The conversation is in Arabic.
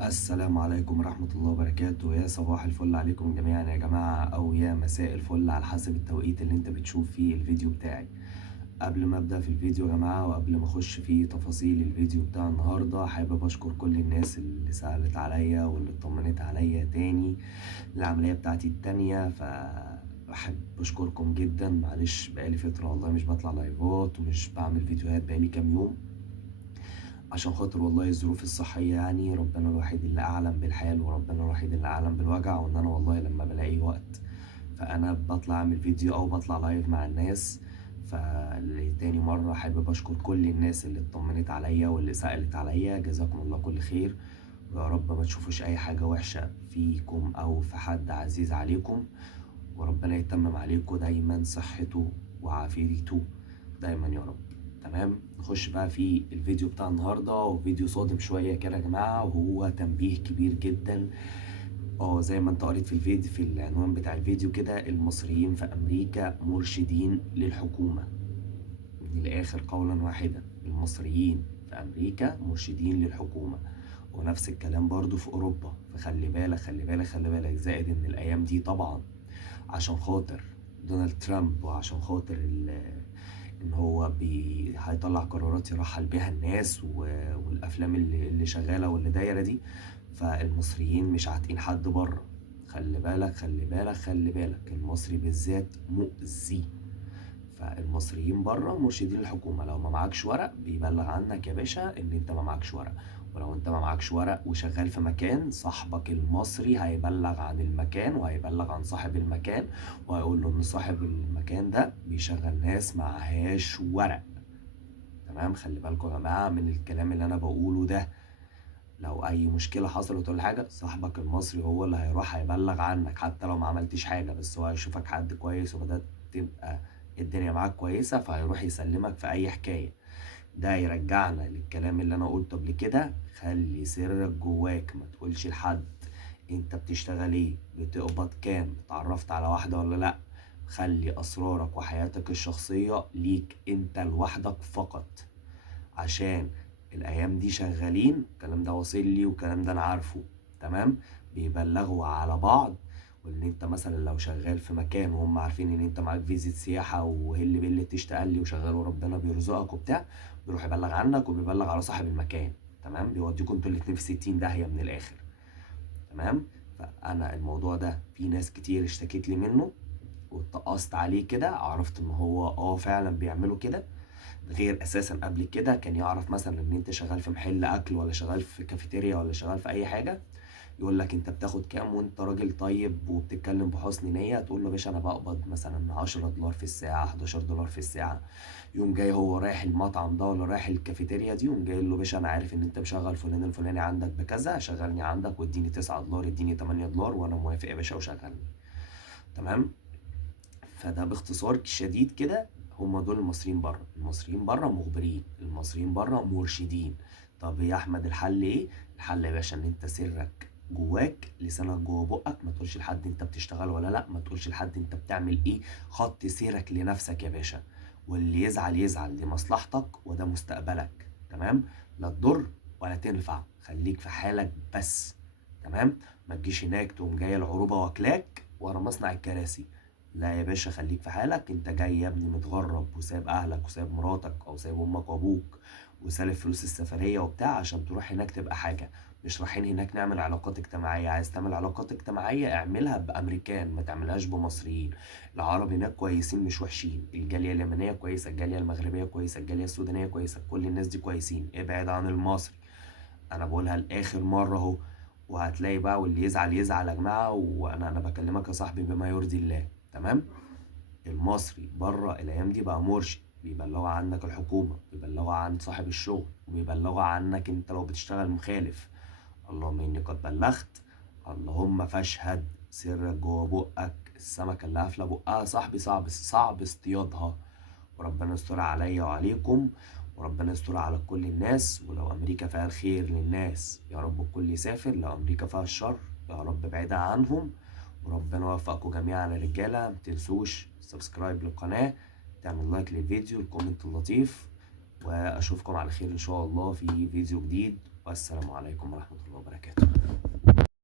السلام عليكم ورحمة الله وبركاته. يا صباح الفل عليكم جميعا يا جماعة، أو يا مساء الفل على حسب التوقيت اللي انت بتشوف فيه الفيديو بتاعي. قبل ما أبدأ في الفيديو يا جماعة، وقبل ما أخش في تفاصيل الفيديو بتاع النهاردة، حابب أشكر كل الناس اللي سألت عليا واللي اطمنت عليا تاني العملية بتاعتي التانية. بحب أشكركم جدا. معلش بقالي فترة والله مش بطلع لايفات ومش بعمل فيديوهات، بقالي كام يوم عشان خاطر والله الظروف الصحية. يعني ربنا الوحيد اللي أعلم بالحال، وربنا الوحيد اللي أعلم بالوجع. وإن أنا والله لما بلاقي وقت فأنا بطلع أعمل فيديو أو بطلع لايف مع الناس. فتاني مرة حابب أشكر كل الناس اللي اطمنت عليا واللي سألت عليا، جزاكم الله كل خير. ويا رب ما تشوفوش أي حاجة وحشة فيكم أو في حد عزيز عليكم، وربنا يتمم عليكم دايما صحته وعافيته دايما يا رب. تمام، نخش بقى في الفيديو بتاع النهارده، وفيديو صادم شويه كده يا جماعه، وهو تنبيه كبير جدا. زي ما انت قريت في الفيديو في العنوان بتاع الفيديو كده، المصريين في امريكا مرشدين للحكومه. من الاخر قولا واحدا، المصريين في امريكا مرشدين للحكومه. ونفس الكلام برضو في اوروبا. فخلي بالك خلي بالك خلي بالك، زائد ان الايام دي طبعا عشان خاطر دونالد ترامب، وعشان خاطر ان هو هيطلع قرارات يرحل بيها الناس والافلام اللي شغاله واللي دايره دي. فالمصريين مش عاتقين حد بره. خلي بالك خلي بالك خلي بالك، المصري بالذات مؤذي. فالمصريين بره مرشدين الحكومة. لو ما معكش ورق بيبلغ عنك يا باشا ان انت ما معكش ورق. ولو انت ما معكش ورق وشغال في مكان، صاحبك المصري هيبلغ عن المكان وهيبلغ عن صاحب المكان، وهيقول له ان صاحب المكان ده بيشغل ناس معهاش ورق. تمام، خلي بالكم يا جماعة من الكلام اللي انا بقوله ده. لو اي مشكلة حصلت ولا حاجة، صاحبك المصري هو اللي هيروح هيبلغ عنك، حتى لو ما عملتش حاجة، بس هو هيشوفك حد كويس وبدأت تبقى الدنيا معاك كويسة، فهيروح يسلمك في اي حكاية. ده يرجعنا للكلام اللي انا قلته قبل كده، خلي سرك جواك، ما تقولش لحد انت بتشتغل ايه، بتقبض كام، اتعرفت على واحدة ولا لا. خلي اسرارك وحياتك الشخصية ليك انت لوحدك فقط. عشان الايام دي شغالين، الكلام ده واصل لي والكلام ده انا عارفه. تمام، بيبلغوا على بعض. وان انت مثلا لو شغال في مكان وهم عارفين ان انت معاك فيزة سياحة وهل بيل تشتغل لي وشغال وربنا بيرزقك وبتاع، بيروح يبلغ عنك وبيبلغ على صاحب المكان. تمام، بيوديكم انتوا الاتنين في 60 داهية من الاخر. تمام، فانا الموضوع ده في ناس كتير اشتكيت لي منه واتقصت عليه كده، عرفت ان هو فعلا بيعملوا كده. غير اساسا قبل كده كان يعرف مثلا ان انت شغال في محل اكل، ولا شغال في كافيتيريا، ولا شغال في اي حاجه، يقول لك انت بتاخد كام وانت راجل طيب وبتتكلم بحسن نيه، تقول له باشا انا بقبض مثلا 10 دولار في الساعه، 11 دولار في الساعه. يقوم جاي هو رايح المطعم ده ولا رايح الكافيتيريا دي، يقوم جاي له باشا انا عارف ان انت مشغل فلان الفلاني عندك بكذا، شغلني عندك واديني 9 دولار، اديني 8 دولار، وانا موافق يا باشا وشغلني. تمام، فده باختصار شديد كده. هما دول المصريين بره. المصريين بره مخبرين، المصريين بره مرشدين. طب يا احمد الحل ايه؟ الحل يا باشا ان انت سرك جواك، لسانك جوا بقك، ما تقولش لحد انت بتشتغل ولا لا، ما تقولش لحد انت بتعمل ايه. خط سيرك لنفسك يا باشا. واللي يزعل يزعل، دي مصلحتك وده مستقبلك. تمام، لا تضر ولا تنفع، خليك في حالك بس. تمام، ما تجيش هناك تقوم جاي العروبه واكلاك ورا مصنع الكراسي. لا يا باشا، خليك في حالك. انت جاي يا ابني متغرب وسايب اهلك وسايب مراتك او سايب امك وابوك وسالف فلوس السفرية وبتاع عشان تروح هناك تبقى حاجة. مش رايحين هناك نعمل علاقات اجتماعية. عايز تعمل علاقات اجتماعية اعملها بامريكان، ما تعملهاش بمصريين. العرب هناك كويسين مش وحشين، الجالية اليمنية كويسة، الجالية المغربية كويسة، الجالية السودانية كويسة، كل الناس دي كويسين. ابعد عن المصري. انا بقولها لاخر مرة اهو. وهتلاقي بقى، واللي يزعل يزعل يا جماعة، وانا بكلمك يا صاحبي بما يرضي الله. تمام، المصري بره الايام دي بقى مرشد. بيبلغوا عنك الحكومه، بيبلغوا عن صاحب الشغل، وبيبلغوا عنك انت لو بتشتغل مخالف. اللهم اني قد بلغت، اللهم فاشهد. سرك جوه بقك، السمكه اللي قافله بقها صاحبي صعب صعب اصطيادها. وربنا يستر عليا وعليكم، وربنا يستر على كل الناس. ولو امريكا فيها الخير للناس يا رب الكل يسافر، لو امريكا فيها الشر يا رب بعيدها عنهم. وربنا يوفقكم جميعا يا رجاله. متنسوش سبسكرايب للقناه، تعمل لايك للفيديو، الكومنت اللطيف. واشوفكم على خير ان شاء الله في فيديو جديد، والسلام عليكم ورحمه الله وبركاته.